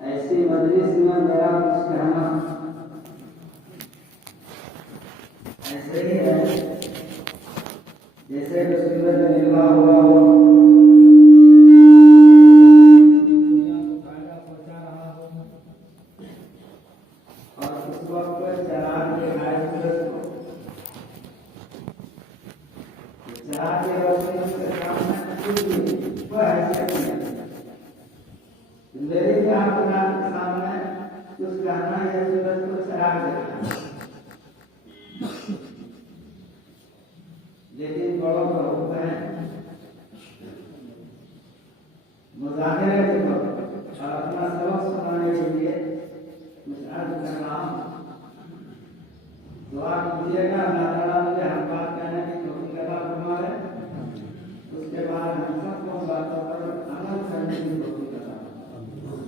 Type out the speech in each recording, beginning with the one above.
ऐसी मजलिस में मेरा कुछ कहना ऐसे ही है जैसे कि सूरज निकला हुआ हो दुनिया को फायदा पहुंचा रहा हो और उस वक्त चराग के आए सूरज को चराग के रोशनी उसके सामने कुछ भी वह हैसियत नहीं मेरे ख्याल के सामने कुछ कहना है सूरज को चराग देखना लेकिन बड़ों का हुक्म है मुजाहिरे के वक्त और अपना सबक सुनाने के लिए कुछ अर्ज कर रहा हूँ। दुआ कीजिएगा अल्लाह ताला मुझे हर बात कहने की तौफीक अता फरमाए, उसके बाद हम सबको बातों पर अमल करने की तौफीक अता फरमाए।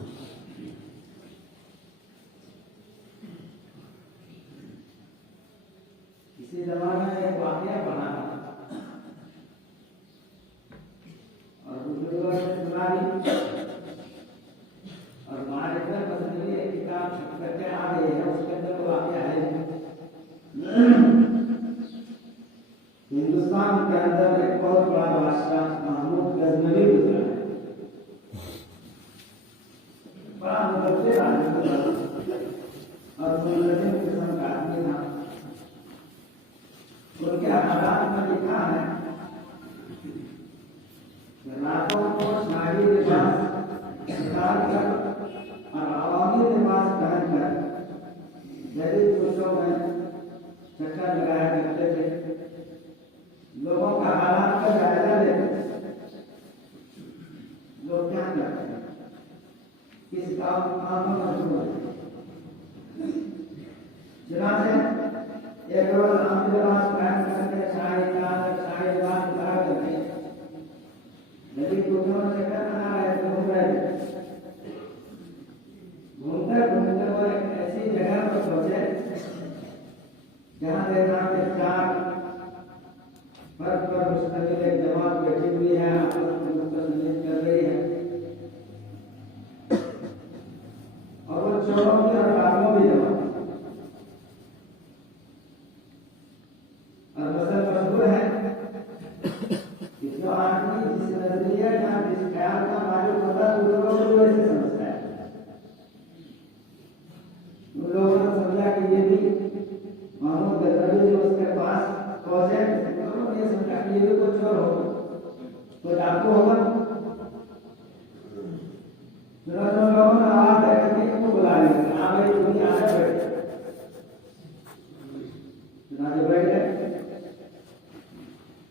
इसी जमाने में एक वाक़या बना और बुजुर्गों से सुना भी और हमारे घर बदली एक किताब छप करके आ गई है, उसके अंदर वाक़या है। हिंदुस्तान के अंदर एक बहुत बड़ा बादशाह महमूद गजनवी गुजरा है, बड़ा मुकद्दर आदमी था और मुल्ज़िम किस्म का आदमी था। उनके हालात में लिखा है रातों को शाही लिबास निकाल कर और अवामी लिबास पहनकर गरीब पुरुषों में चक्कर लगाया करते थे, लोगों का हालात का जायजा लेते लोग क्या करते हैं, किस काम में मशहूर है। चुनाचे एक रोज अवामी लिबास पहन करके शाही लिबास उतार करके गरीब पुरुषों में चक्कर लगा रहे थे, घूमते घूमते वो एक ऐसी जगह पर पहुंचे जहाँ देखा कि चार फर्श पर मुस्तकिल एक जमात बैठी हुई है, आपस में मुस्तकिल कर रही है और वो चोरों की और कामों भी जमा और मसल मशहूर है कि जो आदमी जिस नजरिए या जिस ख्याल का मालिक होता है दूसरों को वैसे समझता है। उन लोगों ने समझा कि ये भी महमूद गजनवी जो उसके पास पहुंचे तो ये समझा कि ये भी कोई चोर होगा, कोई डाकू होगा। लोगों ने आवाज देकर के इसको बुला लिया, हाँ भाई तुम यहाँ पे बैठे। चुनाचे बैठ गए,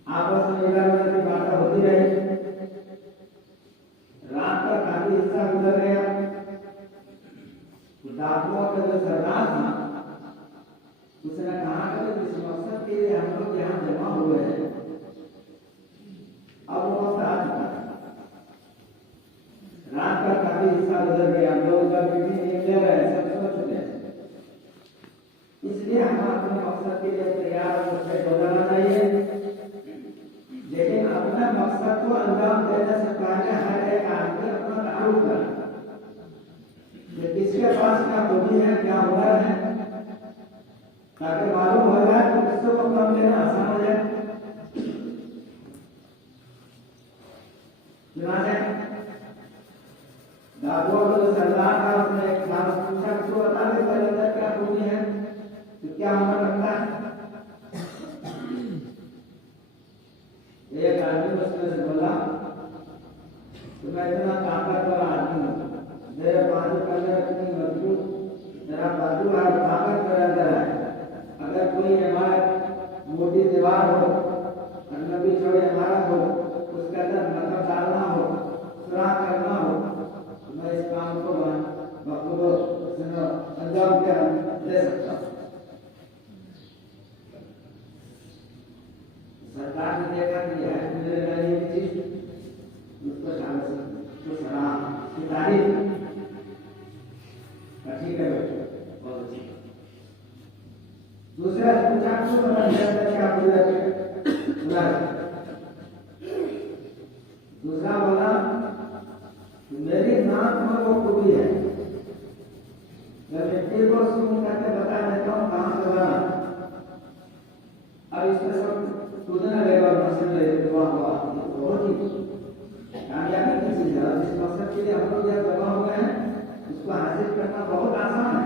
आपस में इधर उधर की बातें होती रही। रात का काफी हिस्सा गुजर गया। डाकुओं का जो सरदार था उसने कहा कि जिस मकसद के लिए हम लोग यहाँ जमा हुए हैं अब वो वक्त आ चुका है। रात का काफी हिस्सा गुजर गया, लोग जब मीटिंग निकले रहे सब सो चुके हैं, इसलिए हम अपने मकसद के लिए तैयार हो जाना चाहिए। लेकिन अपने मकसद को अंजाम देने से पहले हर एक आदमी अपना तारुफ करे कि किसके पास क्या खूबी है, क्या हुनर है, ताकि मालूम हो जाए तो किसको काम लेना आसान हो जाए। डाकुओं को जो सरदार था उसने एक बात पूछा कि तू बता दे पहले क्या खूबी है, तो क्या हुनर रखता है। से बोला तो मैं इतना ताकतवर आदमी हूँ, मेरे बाजू का इतनी मजबूत, मेरा बाजू और ताकत मेरे अंदर है। अगर कोई इमारत मोटी दीवार हो, लंबी चौड़ी इमारत हो, उसके अंदर मतलब डालना हो, सुराख करना हो, तो मैं इस काम को बखूबी अंजाम दे सकता हूँ। सरकार ने देखा कि है मेरे लिए चीज उसको तारीफ ठीक है बेटे, बहुत अच्छी। दूसरा पूछा क्यों बना क्या बोला? दूसरा बोला मेरी नाक में वो खूबी है, मैं मिट्टी को सुन करके बता देता हूँ कहाँ से बना। अब इसमें सब कूदने लगेगा और मशीन में बहुत ही कामयाबी की चीज है। जिस मकसद के लिए हम लोग यह जमा हो गए हैं उसको हासिल करना बहुत आसान है।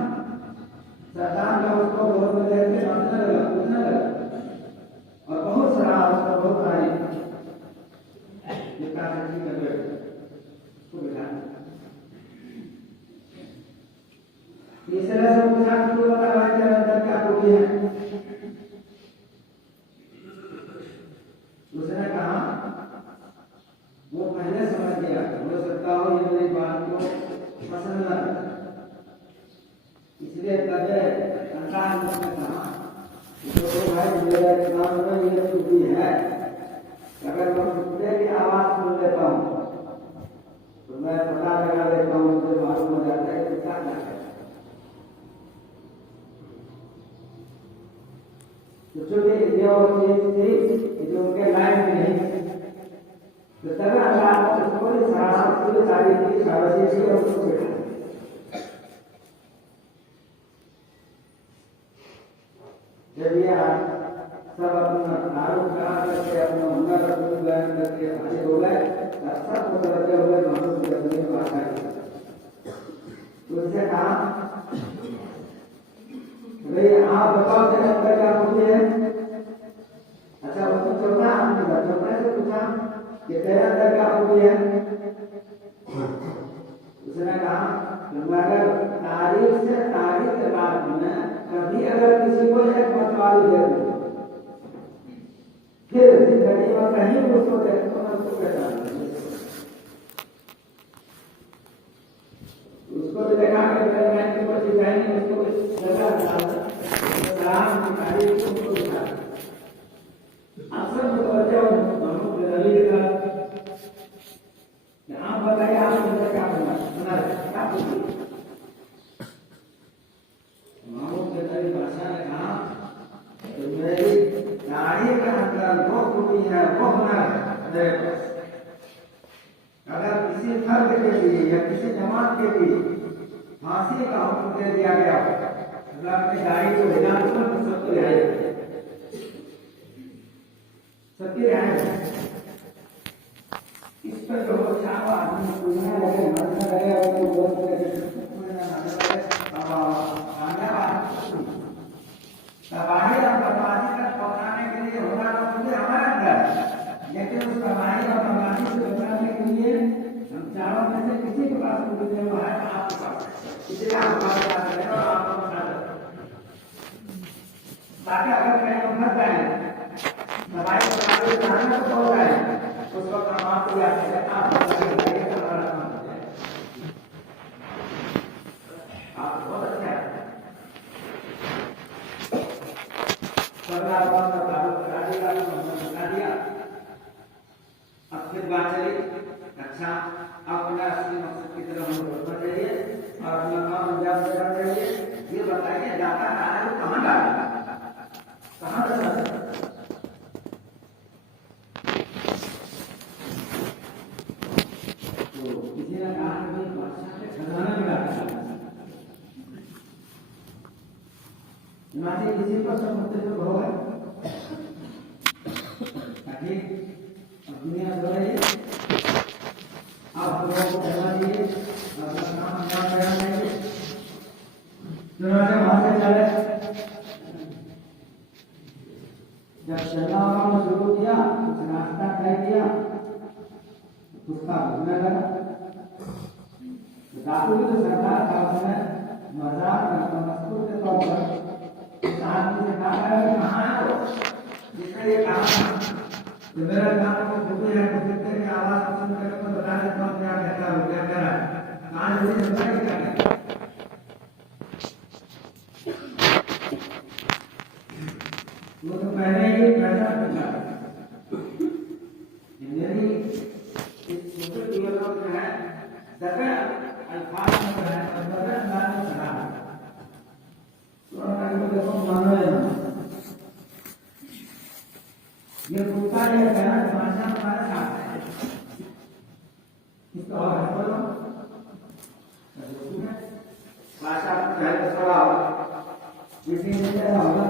सरकार ने उसको बहुत में लेके नाचने लगा, कूदने लगा और बहुत सारा उसको बहुत तारीफ जितना सच्ची कर उसको बिठा। तीसरे से पूछा कि वो बता भाई तेरे अंदर क्या खूबी है? उसने कहा वो पहले समझ गया, हो सकता हो ये मेरी बात को पसंद न करे, इसलिए कहे अंदाज में कहा तो भाई मेरे काम में ये खूबी है, अगर मैं कुत्ते की आवाज सुन लेता हूँ तो मैं पता लगा लेता हूँ, मुझे मालूम हो जाता है कि क्या क्या है। तो चूंकि ये और चीज थी जो उनके लायक नहीं, तो तब अल्लाह उसको सारी थी शाबाशी थी और उसको बैठा। जब ये सब अपना आरोप करा करके अपना हुनर बयान करके हाजिर हो गए, सब को करते हुए महसूस करने की बात है। उससे कहा भाई आप बताओ तेरे अंदर क्या खूबी है? अच्छा वो तो चौथा आदमी था, चौथा से पूछा कि तेरे अंदर क्या खूबी है? उसने कहा अगर तारीफ से तारीफ के बाद में कभी अगर किसी को एक मतवाली दे दूं, फिर जिंदगी में कहीं उसको देखो मैं उसको पहचान उसको भी देखा कि मैं कोई डिजाइन उसको जगह सलाम की तारीफ उसको दिखा। अक्सर मुतवज्जह हूं नबी के साथ, आप बताइए आप मुझे क्या करना क्या पूछिए? मामू के नबी बादशाह ने कहा तो मेरी दाढ़ी के अंदर वो खूबी है, वो हुनर है मेरे पास। अगर किसी फर्द के लिए या किसी जमात के लिए फांसी का हुक्म दे दिया गया, अगर अपनी दाढ़ी को हिला तो सबको रिहाई, सबकी रिहाई। इस पर जो चार आदमी पूछने लगे, मरने लगे, उनको बोलने लगे तबाही और बर्बादी तक पहुंचाने के लिए होना तो मुझे हमारे अंदर, लेकिन उस तबाही और बर्बादी से बचाने के लिए हम चारों में से किसी के पास वो है आपके पास, इसलिए आप हमारे पास रहे और आपको बता दो ताकि अगर कहीं हम फंस जाए तबाही और बर्बादी से जाने को हो जाए उस वक्त हम आपको याद करें, आप बताइए तो हमारा काम हो जाए। आप बहुत अच्छा है अब फिर बात चली। अच्छा अपना असली मकसद की तरफ हम बढ़ना चाहिए और अपना काम अंजाम देना चाहिए। ये बताइए डाटा कहाँ है, कहाँ डाला, कहाँ डाला? तो किसी ने कहा कि बादशाह के खजाने में डाला, हिमाचल किसी पर सब मुख्तलिफ हो गए। दुनिया चल रही है, आप लोगों को कहना चाहिए अपना काम अंजाम देना चाहिए। चुनाव वहां से चले, जब चलना शुरू किया, कुछ रास्ता तय किया, उसका भूलने लगा। डाकू भी तो सरकार था, उसने मजाक मस्कुर के तौर पर इस आदमी से कहा कि कहाँ है वो, जिसने ये कहा कि मेरा काम को खूबी है, कुत्ते की आवाज सुन करके मैं बता देता हूँ क्या कहता हूँ, क्या कह रहा है, कहाँ से समझा क्या कहता है। वो तो पहले ही पैसा चुका मेरी इस छोटे जीवन जो है दबे अल्फाज में जो है और दबे अंदाज में चला है। तो अगर देखो मानो ये कुत्ता ये कहना भाषा हमारे साथ है, इसका और है बोलो भाषा चाहे तो स्वभाव किसी ने क्या होगा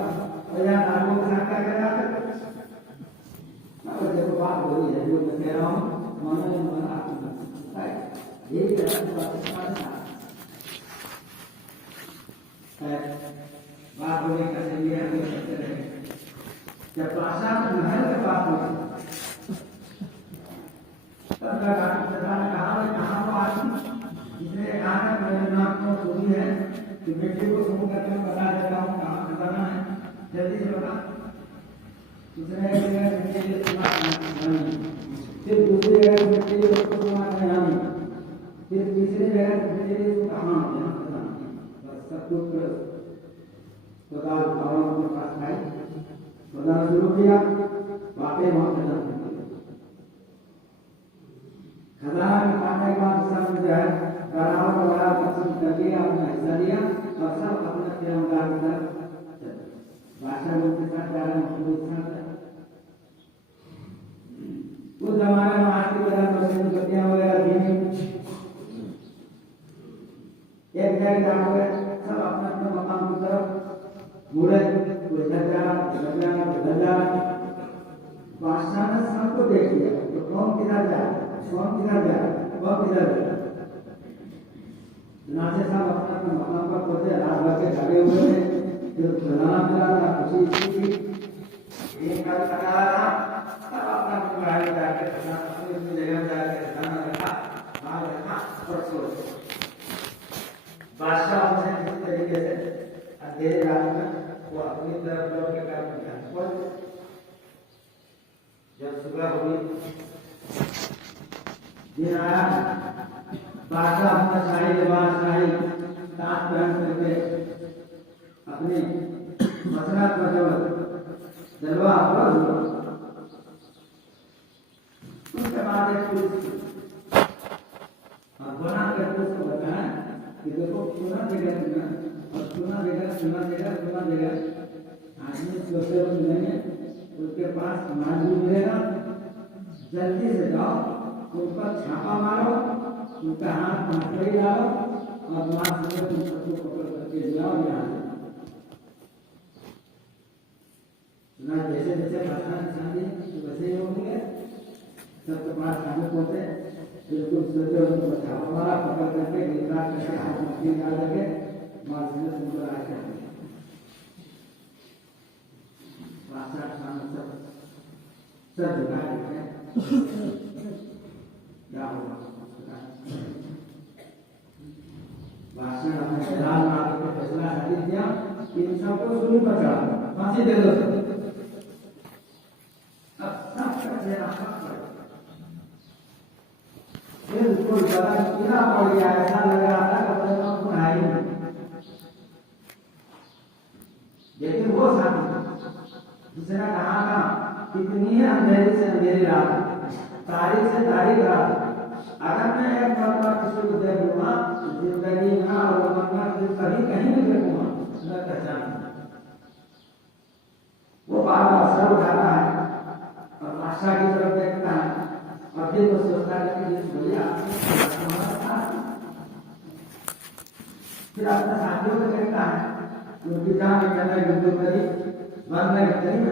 और यहाँ नामों के साथ क्या करेगा और देखो बात हो रही है जो मैं कह रहा हूँ मानो ये मन आपको ये तरह की बात है बात होने का सही है हमें करते रहे। जब भाषा महल के पास पहुंचे तब सरकार ने कहा मैं कहाँ को आदमी इसने कहा है मेरे नाम को सुनी है कि बेटे को सुन करके बता देता हूँ कहाँ बताना है जल्दी से बता। दूसरे फिर दूसरी जगह बेटे को सुना नहीं, फिर तीसरी जगह बेटे को कहाँ यहाँ बताना बस सब कुछ सदाल भगवान के पास आई बताना शुरू किया। वाकई वहाँ खजाना में पाने के बाद सब जो है बराबर बराबर पसंद करके अपना हिस्सा लिया और सब अपने तिरंगा की तरफ भाषा में उनके साथ जा रहे हैं। उस जमाने में आज की तरह मशीन गतियां वगैरह थी, एक जगह जाकर सब अपने अपने मकान की तरफ मुड़े, कोई इधर जा उधर जा। बादशाह ने सबको देख लिया तो कौन किधर जा कौन किधर जा कौन किधर जा। नाचे सब अपने अपने मकान पर पहुंचे, रात भर के खड़े हुए थे, फिर खजाना मिला था खुशी थी एक बार खड़ा रहा तब अपना मोबाइल जाके अपनी जगह जाके खजाना रखा बाहर रखा और सो बादशाह उसे किसी तरीके से अंधेरे रात में वो अपनी तरफ लौट के काम किया। जब सुबह हुई दिन आया बादशाह अपना शाही लिबास शाही ताज पहन करके अपने मसरत पर जलवा हुआ। उसके बाद एक पुलिस बना कर उसको बताया कि देखो सुना देगा और सुना देगा आदमी सोचे मिलेंगे उसके पास समाज भी मिलेगा, जल्दी से जाओ उन पर छापा मारो, उनका हाथ मछली डालो और मार से तुम सबको पकड़ करके जाओ यहाँ ना। जैसे जैसे भाषा निशान दी वैसे ही होंगे सबके पास सामने पहुंचे, बिल्कुल सोचे उनको छापा मारा, पकड़ करके गिरफ्तार करके हाथ मछली डाल करके मार से तुमको आके भाषा सामने सब जुड़ा है क्या होगा। भाषण अपने दलाल मार के फैसला हटी दिया कि इन सबको सुनी पकड़ा फांसी दे दो। बिल्कुल जरा कीड़ा पड़ गया, ऐसा लग रहा था कि अपने को सुनाई नहीं। लेकिन वो साथी जिसने कहा था कितनी है अंधेरी से अंधेरी रात, तारीख से तारीख रात, अगर मैं एक मरतबा किसी को देख लूंगा जिंदगी में और मरना फिर कहीं कहीं भी देखूंगा मैं पहचान। वो बार बार सर उठाता है और बादशाह की तरफ देखता है और फिर वो सोचता है कि ये भैया फिर अपने साथियों को देखता है उनकी जान निकलने बिल्कुल करीब मरने के करीब।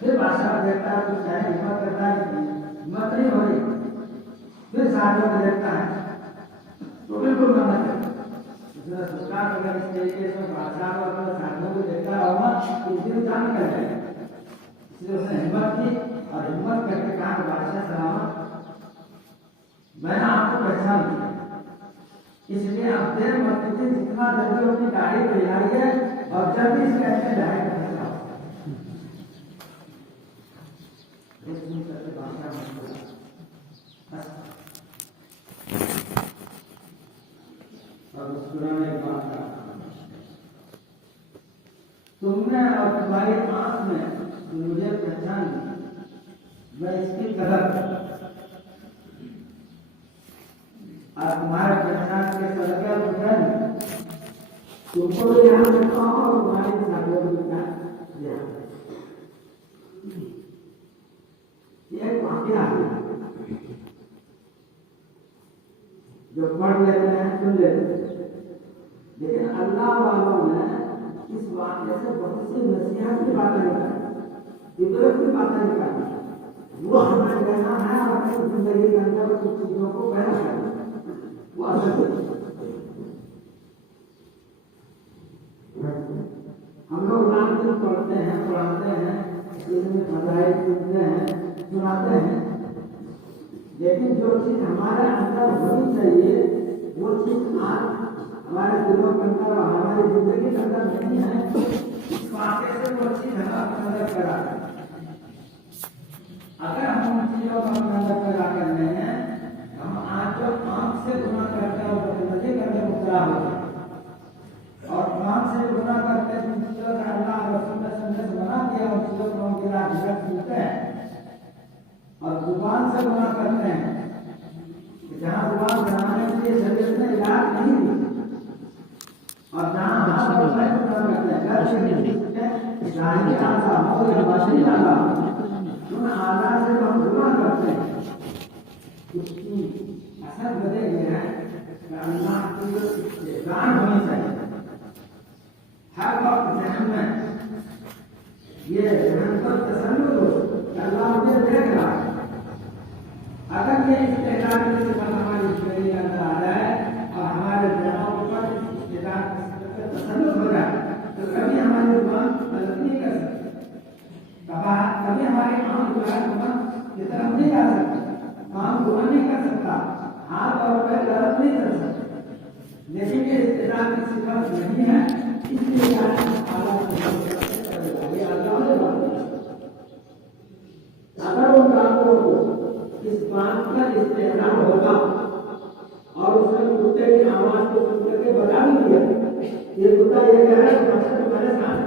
फिर बादशाह देखता है तो शायद हिम्मत करता है हिम्मत नहीं हो रही, फिर साथियों को देखता है तो बिल्कुल मरना चाहिए। सरकार अगर इस तरीके से बादशाह और अपने साथियों को देखता होगा तो फिर जान निकल जाएगा, इसलिए उसने हिम्मत की और हिम्मत करके कहा बादशाह सलामत मैंने आपको पहचान लिया, इसलिए आप देर मत कीजिए, जितना जल्दी अपनी गाड़ी तैयारिए और जल्दी से ऐसे जाए। तुमने और तुम्हारी आंख में मुझे पहचान ली, मैं इसकी कदर और तुम्हारे पहचान के सदका तुमको भी यहाँ रखता हूँ और तुम्हारे साथियों को भी ये वाक्य जो पढ़ लेते हैं सुन लेते हैं, लेकिन अल्लाह वालों ने इस वाक्य से बहुत सी नसीहत की बातें निकाली, इबरत की बातें निकाली। वो हमें कहना है अपनी जिंदगी के अंदर कुछ चीजों को बयान करना, वो असल हम लोग नाम दिन पढ़ते हैं, पढ़ाते हैं, इसमें फजाइल सुनते हैं, सुनाते हैं, लेकिन जो चीज हमारे अंदर होनी चाहिए वो चीज आज हमारे दिलों के अंदर और हमारी जिंदगी के अंदर नहीं है। इस वाक्य से वो चीज हमारे अंदर करा, अगर हम उन चीजों को अपने अंदर पैदा करने हैं, हम आज जो आंख से गुनाह करते हैं वो नदी के अंदर मुद्रा हो जाए, और आंख से गुनाह करते जिन चीजों का अल्लाह रसूल ने संदेश बना दिया उन चीजों को हम गिरा गिरा सुनते हैं, और जुबान से गुनाह करते हैं जहाँ जुबान बनाने के लिए शरीर में इलाज नहीं दी, और जहाँ हाथ और पैर गुनाह करते हैं घर से जाहिर आशा हो या बाशरी आशा, उन आशा से हम गुनाह करते हैं, उसकी असर बदल गया है कि अल्लाह की इक़रार होनी चाहिए हर वक्त जहन में, ये जहन पर तसल्लुल हो अल्लाह मुझे देख रहा है। अगर ये इस्तेदार की सिफत हमारी जिंदगी के अंदर आ जाए और हमारे जनाब पर इस्तेदार की सिफत पर तसल्लुल हो जाए, तो कभी हमारी जुबान गलत नहीं कर सकती, कभी हमारी आंख जो है जुबान की तरफ नहीं जा सकती, काम गुनाह नहीं कर सकता, हाथ और पैर गलत नहीं कर सकते, लेकिन ये इस्तेदार की सिफत नहीं है, इसलिए अगर उन कामों को इस बात का इस्तेमाल होगा और उसने कुत्ते की आवाज को सुन करके बता भी दिया, ये कुत्ता ये कह रहा है तुम्हारे साथ,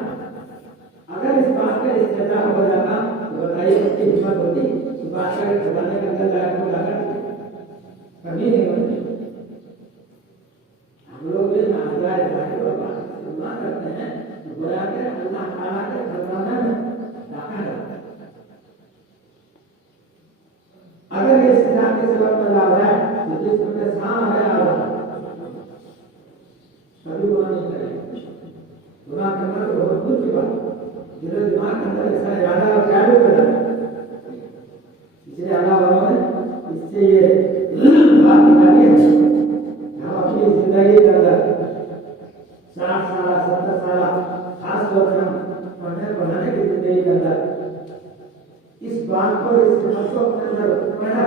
अगर इस बात का इस्तेमाल हो जाता तो बताइए उसकी हिम्मत होती इस बात का जमाने के अंदर लायक हो जाकर कभी नहीं होती। हम लोग ये नाजायज गुनाह करते हैं तो गोया के अल्लाह ताला के खजाने में रखा जाता है। अगर ये सजा के सबब में ला जाए तो जिसमें सांप है कभी गुनाह नहीं करेंगे, गुनाह करना तो बहुत दूर की बात, जिसके दिमाग के अंदर ऐसा इरादा और चालू कर जाए, इसलिए अल्लाह वालों ने इससे ये बात निकाली है। हम अपनी जिंदगी के अंदर 60 साल 70 साल खास तौर पर पढ़ने पढ़ाने की जिंदगी के अंदर इस बात को इस सिफत को अपने अंदर पैदा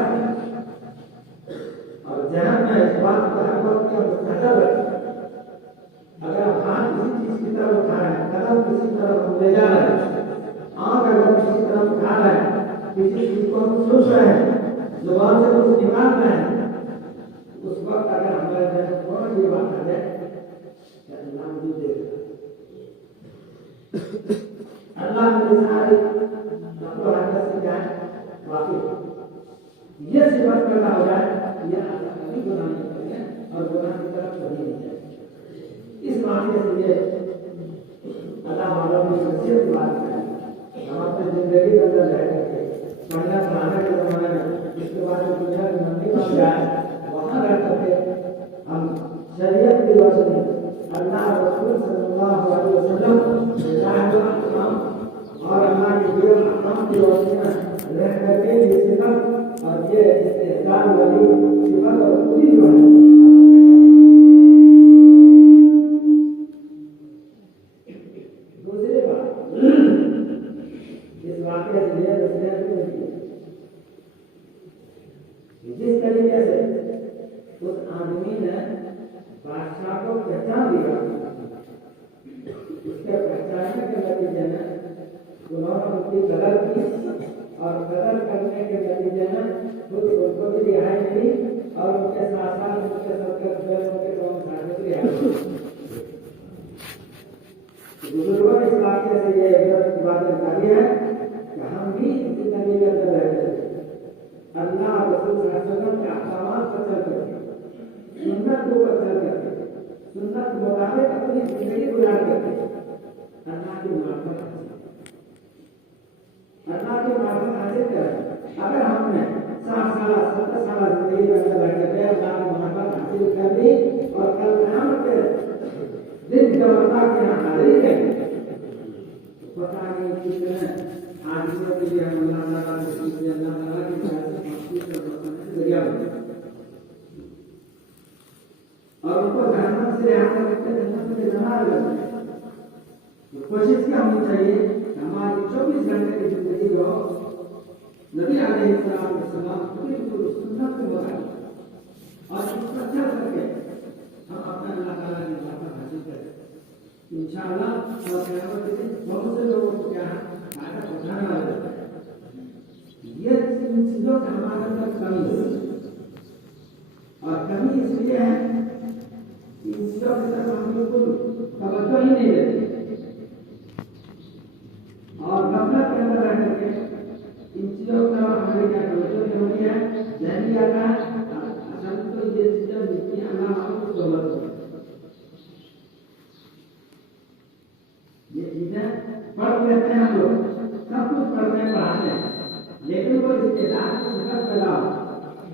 और जहन में इस बात को हर वक्त के मुस्तक़बिल रखें। अगर आप हाथ किसी चीज की तरफ उठा रहे हैं, कदम किसी तरफ हम ले जा रहे हैं, आंख अगर किसी तरफ उठा रहे हैं, किसी चीज को हम सोच रहे हैं, जुबान से कुछ निकाल रहे हैं, उस वक्त अगर हमारे जहन थोड़ा ये बात आ जाए कि अल्लाह मुझे देख रहा है, अल्लाह मेरी सारी नफलो हरकत से क्या है वाकिफ, ये सिफत पैदा हो जाए, ये अल्लाह कभी गुनाह नहीं करेंगे और गुनाह की तरफ कभी नहीं जाएंगे। इस मामले से ये अल्लाह वालों ने नसीहत की बात की, हम अपनी जिंदगी के अंदर रह करके पढ़ना पढ़ाने के जमाने में इसके बाद जो दुनिया की मंदी बन जाए वहाँ रह करके हम शरीयत की रोशनी अल्लाह रसूल सल्लल्लाहु अलैहि वसल्लम और अल्लाह के दिए अहकाम की रोशनी में रह करके ये सिफत और ये इस्तेदार वाली सिफत और पूरी जो है दूसरी बात इस वाक़या से जिस तरीके से नबी ने बादशाह को पहचान दिया। उसके पहचानने के नतीजे में उन्होंने उनकी कदर की और कदर करने के नतीजे में खुद उनको भी रिहाई मिली और उनके साथ साथ उनके सर्कल उनके कौन साथी भी रिहाई मिली। बुजुर्गों इस वाक्य से ये बात निकाली है कि हम भी जिंदगी के अंदर रहते हैं अल्लाह रसूल सल्लल्लाहु अलैहि वसल्लम के अहकामात पर चल करके सुन्नत को पर चल करके सुन्नत के मुताबिक अपनी जिंदगी गुजार करके अल्लाह की मार्फत हासिल कर। अगर हमने 60 साल 70 साल जिंदगी के अंदर रह करके अल्लाह की मार्फत हासिल कर ली और कल क़यामत के दिन जब अल्लाह के यहाँ हाजिरी करेंगे तो पता नहीं कितने आदमियों के लिए हम अल्लाह ताला की जरिया बने और उनको जहन्नम से रिहा करके जन्नत में जमा करते हैं। तो कोशिश क्या होनी चाहिए कि हमारी 24 घंटे की जिंदगी को नबी अलैहिस्सलाम के सलाम बिल्कुल सुन्नत के मुताबिक और इस पर चल करके हम अपना अल्लाह ताला की मार्फत हासिल करें। इंशाअल्लाह और क़यामत के दिन बहुत से लोगों को क्या फायदा पहुंचाने वाले होते हैं। ये चीजों का हमारे अंदर कमी है और कमी इसलिए है कि इन चीजों की तरफ हम बिल्कुल तवज्जो ही नहीं देते और गफलत के अंदर रह करके इन चीजों की तरफ हमारी क्या तवज्जो नहीं होती है। जहनी आता है असल तो ये चीजें जितनी अल्लाह वालों को जरूरत है ये चीजें पढ़ लेते हैं हम लोग सब कुछ पढ़ते हैं पढ़ाते हैं लेकिन वो इस्तेदाद की शक्ल पैदा हो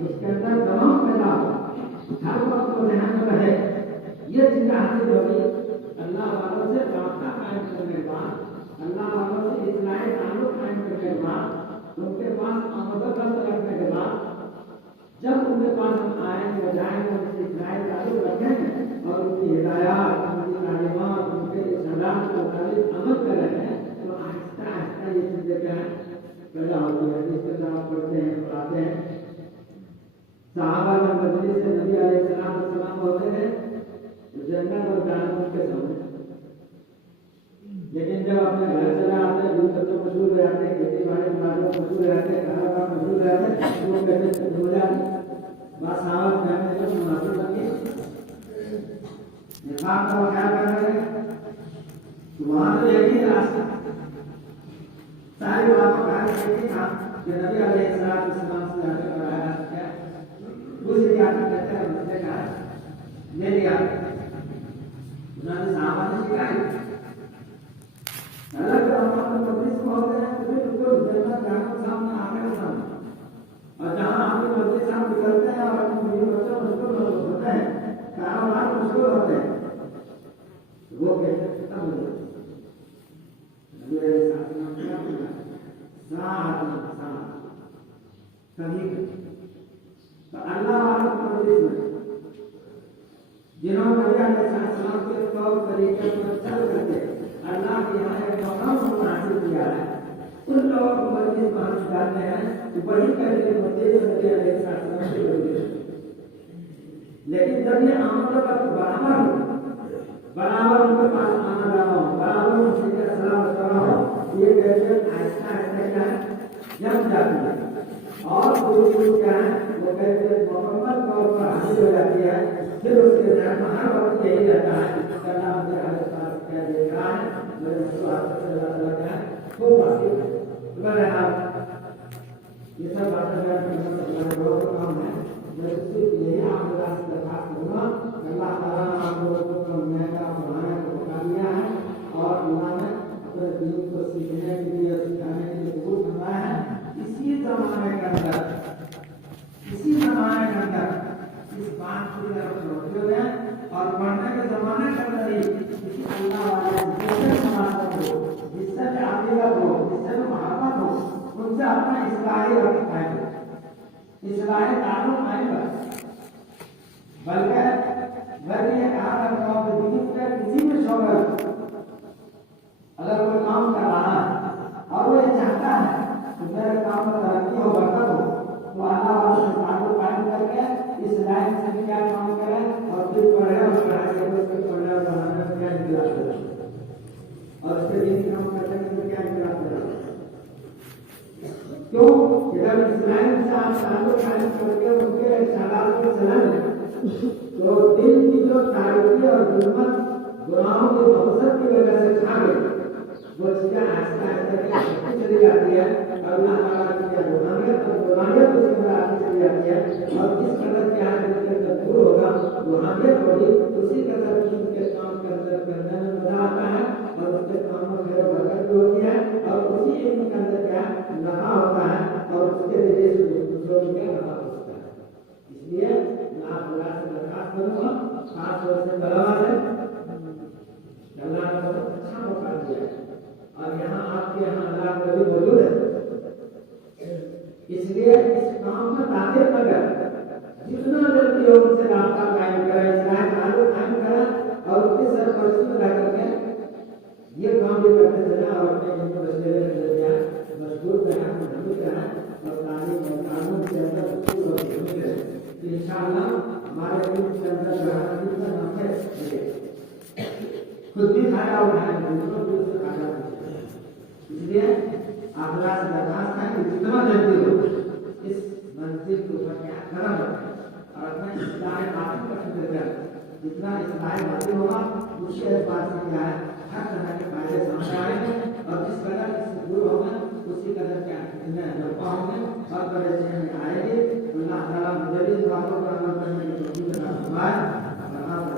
उसके अंदर दबाव पैदा हो हर वक्त वो ध्यान में रहे ये चीजें हासिल होगी अल्लाह वालों से रास्ता कायम करने के बाद अल्लाह वालों से इस्लाही ताल्लुक कायम करने के बाद उनके पास आमदत रखने के बाद जब उनके पास हम आएंगे जाएंगे उनसे इस्लाही ताल्लुक रखेंगे और उनकी हिदायत उनकी तालीमात उनके इस्लाम के मुताबिक अमल करेंगे तो आहिस्ता आहिस्ता ये चीजें क्या है पैदा होती है। जिस तरह आप पढ़ते हैं पढ़ाते हैं सहाबा में मजलिस से नबी अलैहिस्सलाम होते थे तो जन्नत और जहन्नम के सामने लेकिन जब अपने घर चले आते हैं दूर बच्चों मशहूर हो जाते हैं खेती बाड़ी में मशहूर रहते हैं खाना खाना मशहूर रहते हैं वो कहते हो जाती बस साहब कहने को मुनासिब बनी निफाक का क्या कर रहे हैं तो वहां तो एक ही रास्ता सारी बातों का एक ही था कि नबी अलैहिस्सलाम से जाकर कराया क्या दूसरी बात कहते हैं मुझे कहा ले लिया उन्होंने साहबा ने सिखाई अलग अलग मजलिस में होते हैं तो बिल्कुल जन्नत जहन्नम सामने आने के सामने और जहाँ आपके मजलिस साहब निकलते हैं और अपने बीवी बच्चों मुश्किल होते हैं कारोबार मुश्किल होते हैं वो कहते हैं खत्म हो जाते मेरे साथ नाम क्या बोला साथ कभी तो अल्लाह वालों के मजलिस में जिन्होंने नबी अलैहिस्सलाम के तौर तरीके पर चल करके अल्लाह के यहाँ एक मकाम हासिल किया है उन लोगों को मजलिस में हम डालते हैं तो वही कहते हैं मजलिस नबी अलैहिस्सलाम से जुड़े। लेकिन जब ये आमद का बराबर उनके पास आना जाना हो बराबर उनसे सलाम करना हो ये कहते हैं आहिस्ता आहिस्ता क्या है जम जाती है और गुरु क्या है वो कहते हैं मुकम्मल तौर पर हासिल हो जाती है। फिर उसके ध्यान में हर वक्त यही रहता है करना मुझे हर पास क्या देख रहा है मेरे अल्लाह क्या है खूब हासिल बहरहाल ये सब बातें बहुत काम है मैं सिर्फ यही आप लोगों से दरखास्त करूँगा अल्लाह ताला ने आप लोगों को पढ़ाने को बता दिया है और उन्होंने अपने दीन को सीखने के लिए सिखाने के लिए कबूल करवाया है। इसी जमाने के अंदर इस बात को समझते हुए और पढ़ने के जमाने के अंदर ही अल्लाह वाले जिससे समानता हो जिससे आदत हो जिससे मोहब्बत हो उनसे अपना इस्लाही रख पाएंगे इस्लाही ताल्लुक आएगा बल्कि मैंने ये कहा करता हूँ कि दीन के किसी भी शोबे अगर कोई काम कर रहा है और वो ये चाहता है कि मेरे काम में तरक्की हो बरकत हो तो अल्लाह वाले से ताल्लुक कायम करके इस लाइन से क्या काम करें हम पढ़ाई को उसके पढ़ना बनाना में क्या इंकलाब करा और उसके दिन काम करने में क्या इंकलाब करा क्यों जब इस्लाम से आप ताल्लुक कायम करके उनके रिसालात को चलाएं तो दिल की जो तारीकी और जुल्मत गुनाहों के मकसद की वजह से छा गई वो चीजें आस्ते आस्ते चली जाती है अल्लाह ताला की रूहानियत और रूहानियत उसके अंदर आती चली जाती है और जिस कदर क्या है उसके अंदर दूर होगा रूहानियत होगी उसी कदर उनके काम के अंदर करने में मजा आता है और उसके काम में खैर बरकत भी होती है और उसी इल्म के अंदर क्या नफा होता है और उसके जरिए से दूसरों को क्या नफा होता है इसलिए मैं अल्लाह से दरखास्त करूंगा खास तौर से तलबा से अल्लाह ने बहुत अच्छा मौका दिया है और यहाँ आपके यहाँ अल्लाह का भी मौजूद है इसलिए इस काम में दाखिल कर जितना जल्दी हो उनसे रास्ता कायम करें इस्लाम ताल्लुक कायम करें और उसके सरपरस्ती में रह करके ये काम भी करते चला और अपने जिनको बचेरे के जरिए मजबूत रहें मजबूत रहें और तालीम और कानून के अंदर उसूल और हिकमत रहें तो इंशाअल्लाह हमारे दिल के अंदर रहना जितना नफे मिले खुद भी फायदा उठाएं दूसरों को उससे फायदा पहुंचाएं इसलिए आप अल्लाह से दरखास्त है कि जितना जल्दी हो इस मंजिल के ऊपर क्या कदम रखें और अपने इस्लाह बातिल का फिक्र करें जितना इस्लाह बातिल होगा उसके एतबार से क्या है हर तरह के फायदे सामने आएंगे और जिस कदर इससे दूर होंगे उसी कदर क्या इतने नफा होंगे और परेशानी आएगी अल्लाह ताला मुझे भी बातों पर अमल करने की तौफीक अता फरमाए।